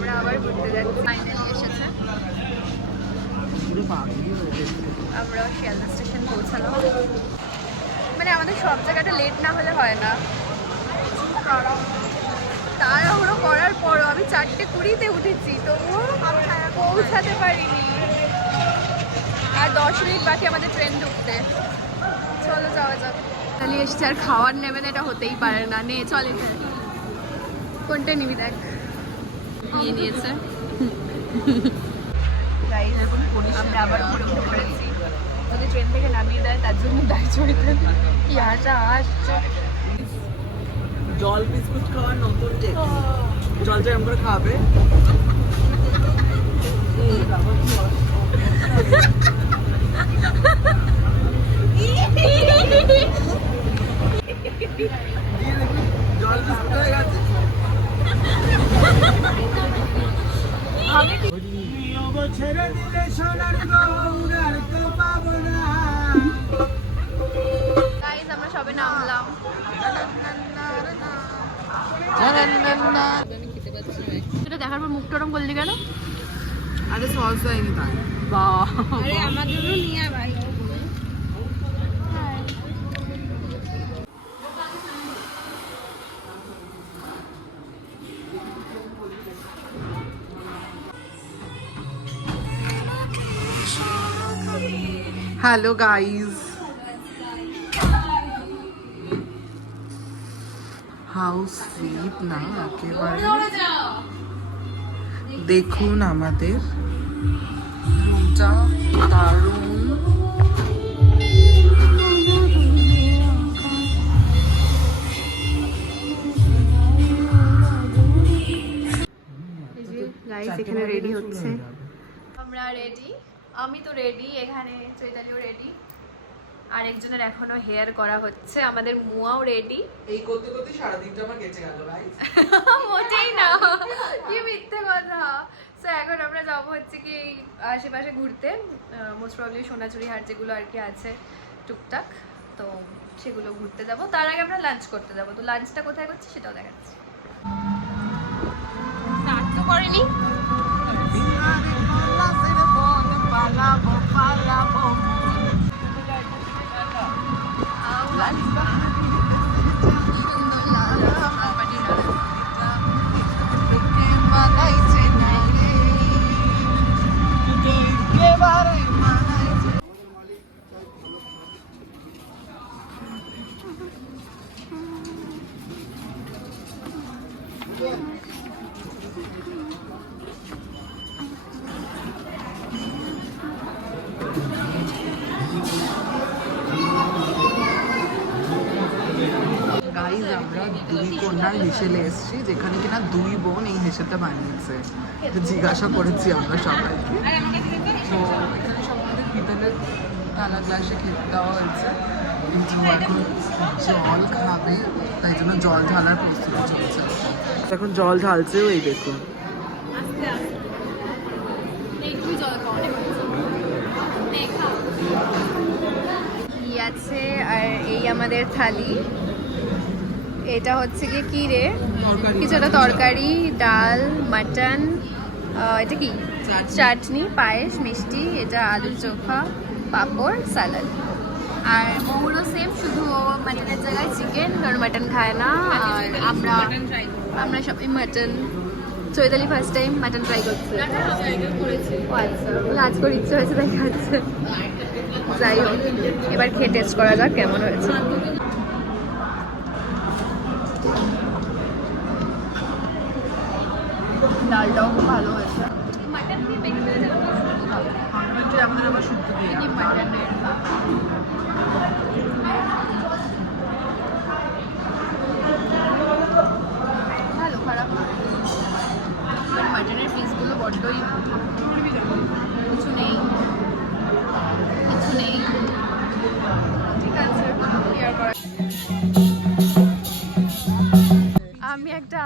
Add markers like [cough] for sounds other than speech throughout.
আমরা আবার ঘুরতে যাচ্ছি। ফাইনালি এসেছে। আমরা শিয়ালদা স্টেশন পৌঁছালাম। মানে আমাদের সব জায়গাটা লেট না হলে হয় না। তাড়াহুড়ো করার পরও আমি চারটে কুড়িতে উঠেছি, তবুও পৌঁছাতে পারিনি। আর দশ মিনিট বাকি আমাদের ট্রেন ঢুকতে। চলো যাওয়া যাক। তাহলে এসছে, আর খাওয়ার নেবে না, এটা হতেই পারে না। নে, চলে কোনটা নিবি দেখ। নিয়ে নিয়েছে Guys, আমরা আবার ঘুরে উঠে পড়েছি যদি ট্রেন থেকে নামিয়ে দেয় তার জন্য দায় চড়িতে কি আসা আসছে জল বিস্কুট খাওয়ার নতুন টেকনিক জল যেরকম করে খাবে জল বিস্কুট হয়ে গেছে ছেড়ে দিলে সোনার গৌরার তো পাবো না গাইজ আমরা সবে নামলাম। সেটা দেখার পর মুখ টরম করলি কেন? আরে সস দেয়নি তাই। বাহ। হ্যালো গাইজ হাউস সুইট না একেবারে। দেখুন আমাদের রুমটা দারুণ। এখানে রেডি হচ্ছে। আমরা রেডি আমি তো রেডি এখানে চৈতালিও রেডি আরেকজনের এখনও হেয়ার করা হচ্ছে আমাদের মুয়াও রেডি এই করতে করতে সারাদিনটা আমার কেটে গেল গাইজ [laughs] মোটেই না কি মিথ্যে কথা। সো এখন আমরা যাব হচ্ছে কি এই আশেপাশে ঘুরতে মোস্ট প্রবলি সোনাচুরি হাট যেগুলো আর কি আছে টুকটাক। তো সেগুলো ঘুরতে যাব। তার আগে আমরা লাঞ্চ করতে যাব। তো লাঞ্চটা কোথায় করছি সেটাও দেখাচ্ছি। স্টার্ট তো করেনি। I love pa গাইজ আমরা দুই কন্যার হেসেলে এসেছি যেখানে কিনা দুই বোন এই হেসেলটা বানিয়েছে। তো জিজ্ঞাসা করেছি আমরা সবাইকে। তো এখানে সব আমাদের পিতলের থালা গ্লাসে খেতে দেওয়া হয়েছে? এখন জল খাবে তাই জন্য জল ঢালার প্রস্তুতি চলছে। এখন জল ঢালছেও এই দেখুন। আছে আর এই আমাদের থালি। এটা হচ্ছে কি কি রে? তরকারি। কিছু একটা তরকারি ডাল মাটন এটা কি? চাটনি। পায়েস মিষ্টি এটা আলুর চোখা পাঁপড় স্যালাড। আর মৌরও সেম শুধু মাটনের জায়গায় চিকেন কারণ মাটন খায় না। আর আমরা আমরা সবাই mutton Chaitali first time mutton try করছে। আজ করে ইচ্ছে হয়েছে তাই খাচ্ছে যাই হোক এবার খেয়ে টেস্ট করা যাক কেমন হয়েছে। ডালটাও খুব ভালো হয়েছে। আমাদের আবার শুদ্ধ দিয়ে ভালো খারাপ। মাটনের পিসগুলো বড্ডই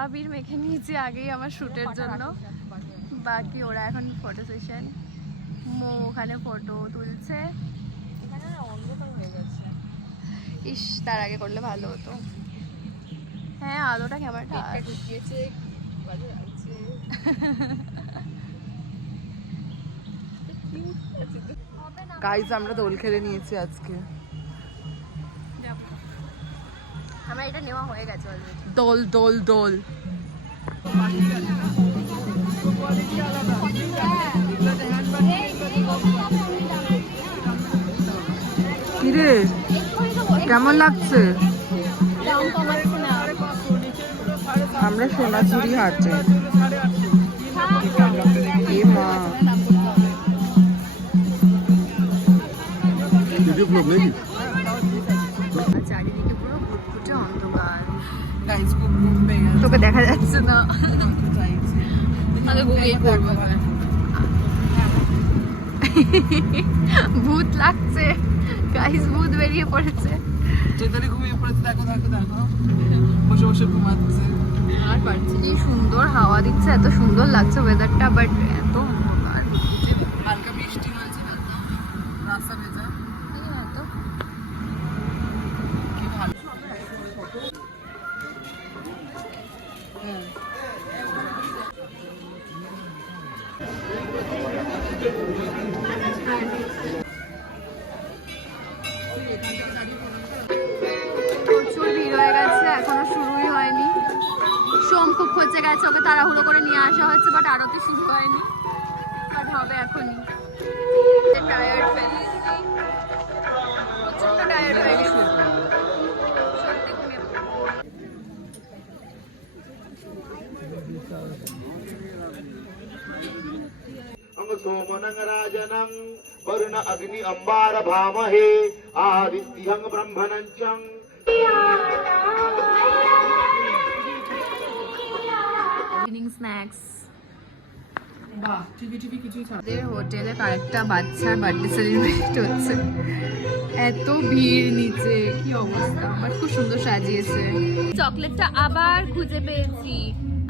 আবির মেখে নিয়েছি আগেই আমার শ্যুটের জন্য। বাকি ওরা এখন ফটো সেশন মো ওখানে ফটো তুলছে। ইস তার আগে করলে ভালো হতো। হ্যাঁ আলোটা ক্যামেরাটা গাইজ [laughs] আমরা দোল খেলে নিয়েছি আজকে। আমার এটা নেওয়া হয়ে গেছে দোল দোল দোল। কিরে কেমন লাগছে? আমরা সোনাঝুরি হাটে। মা। তোকে দেখা যাচ্ছে না। ঘুমিয়ে পড়ব ভূত লাগছে। গাইস ভূত বেরিয়ে পড়েছে। চৈতালি ঘুমিয়ে পড়েছে দেখো দেখো দেখো। বসে বসে ঘুমাচ্ছে। আর পারছি কি সুন্দর হাওয়া দিচ্ছে এত সুন্দর লাগছে ওয়েদারটা বাট প্রচুর ভিড় হয়ে গেছে, এখনও শুরুই হয়নি। সোম খুব খোঁজে গেছে, ওকে তাড়াহুড়ো করে নিয়ে আসা হচ্ছে বাট আরতি শুরু হয়নি। বাট হবে এখনই। টায়ার্ড ফেল প্রচণ্ড টায়ার্ড হয়ে গেছে। সত্যি ঘুমিয়ে পড়বো। अंग सोमनंगराजनं वरुण अग्नि अंबार भामहे आदित्यं ब्रह्मणञ्चं ইভিনিং স্ন্যাক্স বাহ টিভি টিভি কিছুই ছাড় আমাদের হোটেলে কয়েকটা বাচ্চার বার্থডে সেলিব্রেট হচ্ছে এত ভিড় নিচে কি অবস্থা আমার খুব সুন্দর সাজিয়েছে চকলেটটা আবার খুঁজে পেয়েছি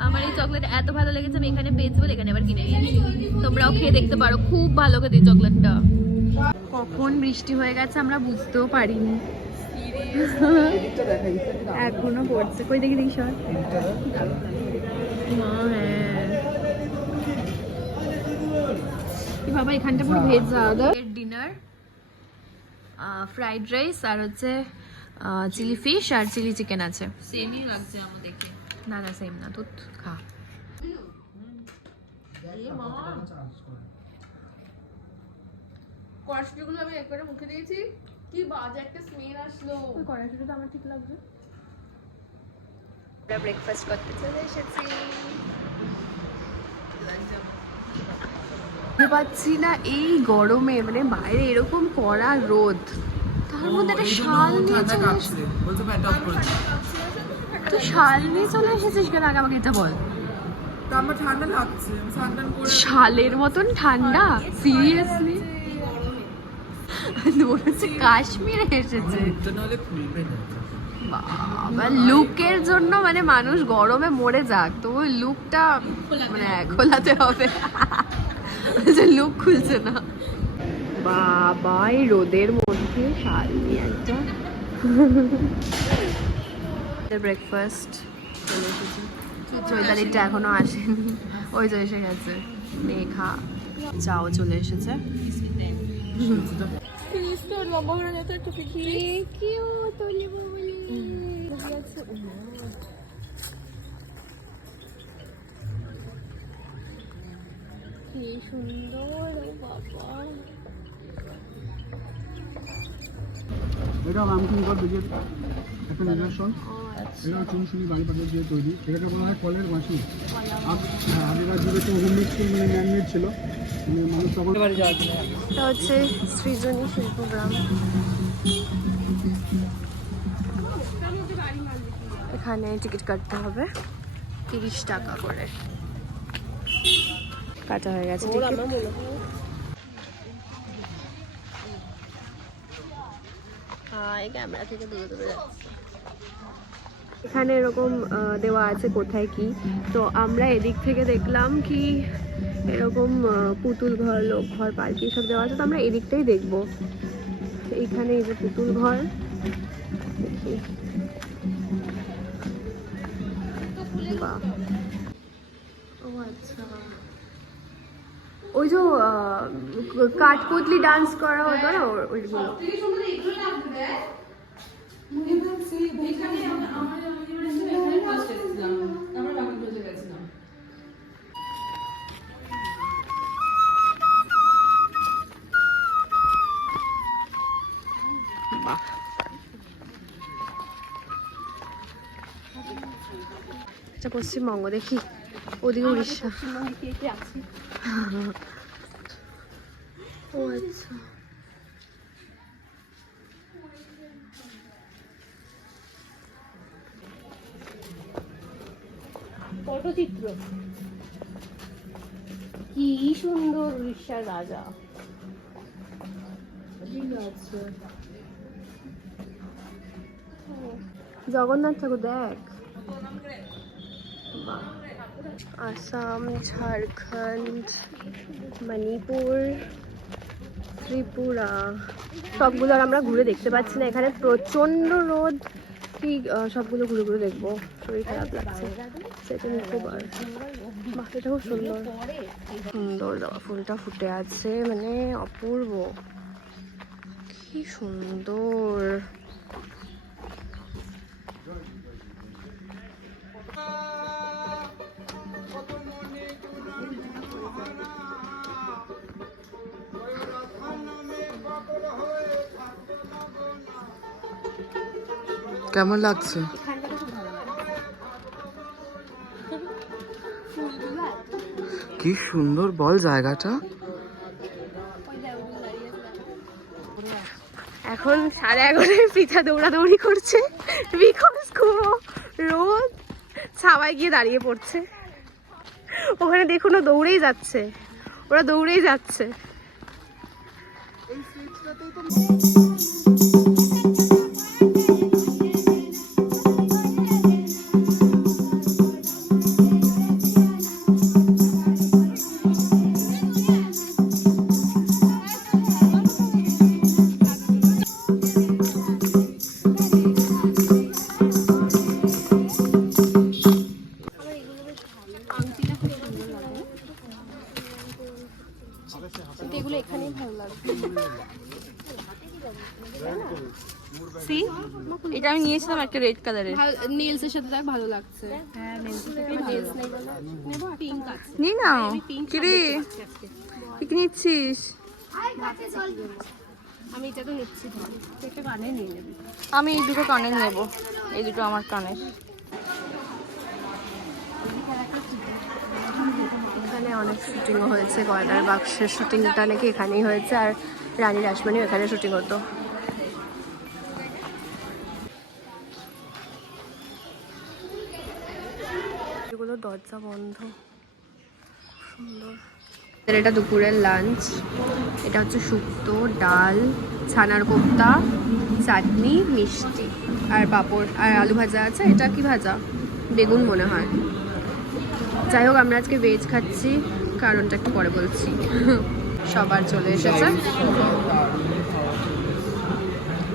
আমার এই চকলেট এত ভালো লেগেছে আমি এখানে পেয়েছি বলে এখানে আবার কিনে নিয়েছি তোমরাও খেয়ে দেখতে পারো। খুব ভালো খেতে চকলেটটা। কখন বৃষ্টি হয়ে গেছে আমরা বুঝতেও পারিনি। এখনও পড়ছে। কই দেখি দেখি সর। হ্যাঁ। কি বাবা এখানটা পুরো ভেজ দাদা ডিনার ফ্রাইড রাইস আর হচ্ছে চিলি ফিশ আর চিলি চিকেন আছে। সেমই লাগছে আমার দেখে না না সেম না তুই খা। কড়াশুটিগুলো আমি একবারে মুখে দিয়েছি। কি বাজে একটা স্মেল আসলো। ওই কড়াইশুটি তো আমার ঠিক লাগবে আমরা ব্রেকফাস্ট করতে চলে এসেছি। বুঝতে পাচ্ছি না এই গরমে মানে বাইরে এরকম কড়া রোদ। তার মধ্যে একটা শাল নিয়ে চলে করে। তুই শাল নিয়ে চলে এসেছিস কেন? আগে আমাকে এটা বল। তা আমার ঠান্ডা লাগছে করে শালের মতন ঠান্ডা সিরিয়াসলি হচ্ছে কাশ্মীরে এসেছে। মুখটা নাহলে খুলবে না। বাবা লুকের জন্য মানে মানুষ গরমে মরে যাক তো ওই লুকটা মানে খোলাতে হবে। যে লুক খুলছে না। বাবা এই রোদের মধ্যে শাল নিয়ে একটা। [laughs] ব্রেকফাস্ট চলে এসেছি। চৈতালিটা এখনও আসেনি। ওই তো এসে গেছে। মেঘা চাও চলে এসেছে। কি সুন্দর বাবা। এটা রামকিঙ্কর বীজের একটা নিদর্শন। এটা চুনশুনি বাড়ি পাথর দিয়ে তৈরি এটাকে বলা হয় কলের বাঁশি। হ্যাঁ, আগেকার যুগে তো হোমমেড মানে ম্যানমেড ছিল। মানে মানুষ তখন এটা হচ্ছে সৃজনী শিল্পগ্রাম এখানে টিকিট কাটতে হবে। তিরিশ টাকা করে। কাটা হয়ে গেছে টিকিট হ্যাঁ এই ক্যামেরা থেকে দূরে দূরে এখানে এরকম দেওয়া আছে কোথায় কি। তো আমরা এদিক থেকে দেখলাম কি এরকম পুতুল ঘর, লোক ঘর, পালকি সব দেওয়া আছে, তো আমরা এদিকটাই দেখব। এইখানে এই যে পুতুল ঘর ও আচ্ছা। আহ, কাঠপুতলি ডান্স করা হতো না ওইগুলো এটা পশ্চিমবঙ্গ দেখি। ওদিকে উড়িষ্যা। [laughs] ও আচ্ছা পটচিত্র। কি সুন্দর উড়িষ্যার রাজা। জগন্নাথ ঠাকুর দেখ। আসাম ঝাড়খণ্ড মণিপুর। ত্রিপুরা। সবগুলো আর আমরা ঘুরে দেখতে পাচ্ছি না এখানে। প্রচণ্ড রোদ। কি সবগুলো ঘুরে ঘুরে দেখব। শরীর খারাপ লাগছে। এটা খুব সুন্দর। সুন্দর ফুলটা ফুটে আছে। মানে অপূর্ব। কি সুন্দর। কেমন লাগছে? কি সুন্দর বল জায়গাটা। এখন সাড়ে এগারোটায় পিঠা দৌড়াদৌড়ি করছে। বিকজ খুব রোদ ছাওয়ায় গিয়ে দাঁড়িয়ে পড়ছে। ওখানে দেখুন ও দৌড়েই যাচ্ছে। ওরা দৌড়েই যাচ্ছে। কিন্তু এগুলো এখানেই ভালো লাগবে এটা আমি নিয়েছিলাম একটা রেড কালারের। নেলস এর সাথে ভালো লাগছে। হ্যাঁ নেলস নেই বলো পিঙ্ক আছে। নি নাও। কিরে? কি নিচ্ছিস? আমি এটা তো নিচ্ছি ধর। কানে নিয়ে নেবি। আমি এই দুটো কানের নেব। এই দুটো আমার কানের এখানে অনেক শুটিংও হয়েছে, গয়নার বাক্সের শুটিংটা নাকি এখানেই হয়েছে, আর রানী রাসমণিও এখানে শুটিং হতো এগুলো দরজা বন্ধ। সুন্দর। এটা দুপুরের লাঞ্চ এটা হচ্ছে শুক্তো, ডাল, ছানার কোপ্তা, চাটনি, মিষ্টি। আর পাঁপড়, আর আলু ভাজা আছে, এটা কি ভাজা? বেগুন মনে হয়। যাই হোক আমরা আজকে ভেজ খাচ্ছি কারণটা একটু পরে বলছি। সবার চলে এসেছে।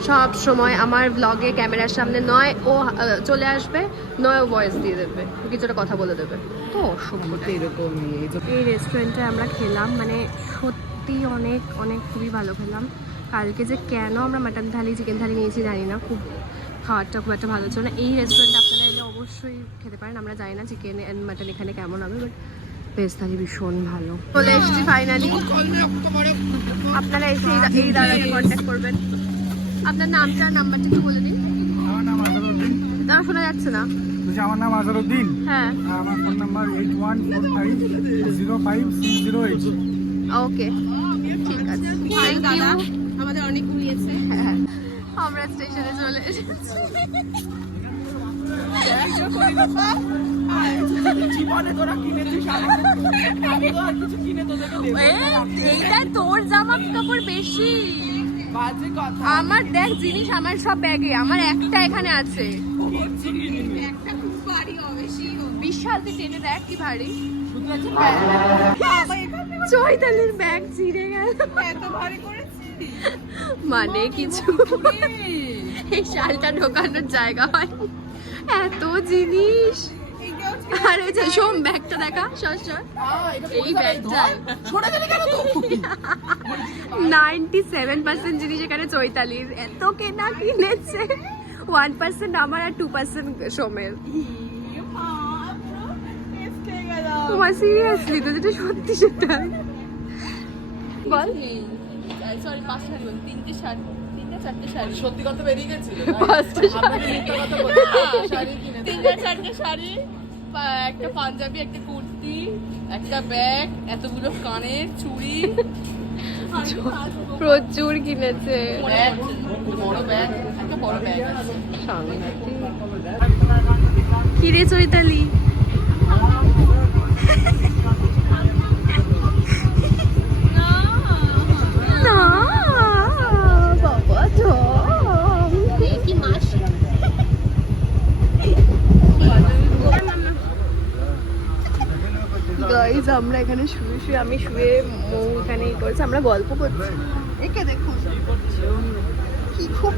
সব সময় আমার ব্লগে ক্যামেরার সামনে নয় ও চলে আসবে নয় ও ভয়েস দিয়ে দেবে কিছুটা কথা বলে দেবে। তো অসভ্য তো এরকমই এই রেস্টুরেন্টে আমরা খেলাম মানে সত্যি অনেক অনেক খুবই ভালো খেলাম। কালকে যে কেন আমরা মাটন থালি চিকেন থালি নিয়েছি জানি না খুব খাবারটা খুব একটা ভালো ছিল না। এই রেস্টুরেন্টে আপনারা অবশ্যই খেতে পারেন। আমরা জানি না চিকেন অ্যান্ড মাটন এখানে কেমন হবে বাট ভেজ থালি ভীষণ ভালো। চলে এসেছি ফাইনালি আপনারা এসে এই- দাদাকে কন্ট্যাক্ট করবেন। আপনার নামটা নাম্বারটা একটু বলে দিন। আমার নাম আজারউদ্দিন দাদা শোনা যাচ্ছে না। বলছি আমার নাম আজারউদ্দিন হ্যাঁ। আমার phone number eight one four five zero five six zero eight okay ঠিক আছে। থ্যাংক ইউ আমাদের অনেক ঘুরিয়েছে আমরা স্টেশনে চলে এসেছি। এইটা তোর জামা কাপড় বেশি আমার দেখ জিনিস আমার সব ব্যাগে আমার একটা এখানে আছে। বিশাল তুই টেনে দেখ কি ভারী। চৈতালির ব্যাগ ছিঁড়ে গেল। মানে কিছু এই শালটা ঢোকানোর জায়গা হয় এত জিনিস। আর ওই যে সোম ব্যাগটা দেখা সর সর এই ব্যাগটা। নাইনটি সেভেন পার্সেন্ট জিনিস এখানে চৈতালির। এত কেনা কিনেছে। ওয়ান পার্সেন্ট আমার আর টু পার্সেন্ট সোমের। তোমার সিরিয়াসলি তো, যেটা সত্যি সেটা। বল। সরি পাঁচটা তিনটে তিনটে চারটে শাড়ি। সত্যি কথা বেরিয়ে গেছিল পাঁচটা শাড়ি। তিনটে চারটে শাড়ি একটা পাঞ্জাবি একটা কুর্তি একটা ব্যাগ এতগুলো কানের চুড়ি। প্রচুর কিনেছে। বড় ব্যাগ একটা বড় ব্যাগ কিরে চৈতালি? গাইজ আমরা এখানে শুয়ে শুয়ে আমি শুয়ে মৌ এখানে করছে আমরা গল্প করছি। একে দেখুন কি খুব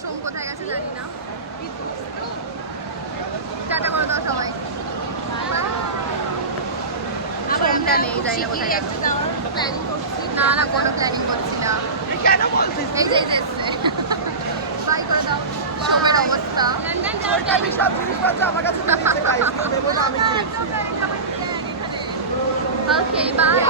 সোম কোথায় গেছে জানি না। টাটা করে দাও সবাই। সোমটা নেই জানি না কোথায় গেছে। না না কোনো প্ল্যানিং করছি না। এই যে এই যে সোমের অবস্থা আমি সব জিনিসপত্র আমার কাছে আমি ওকে বাই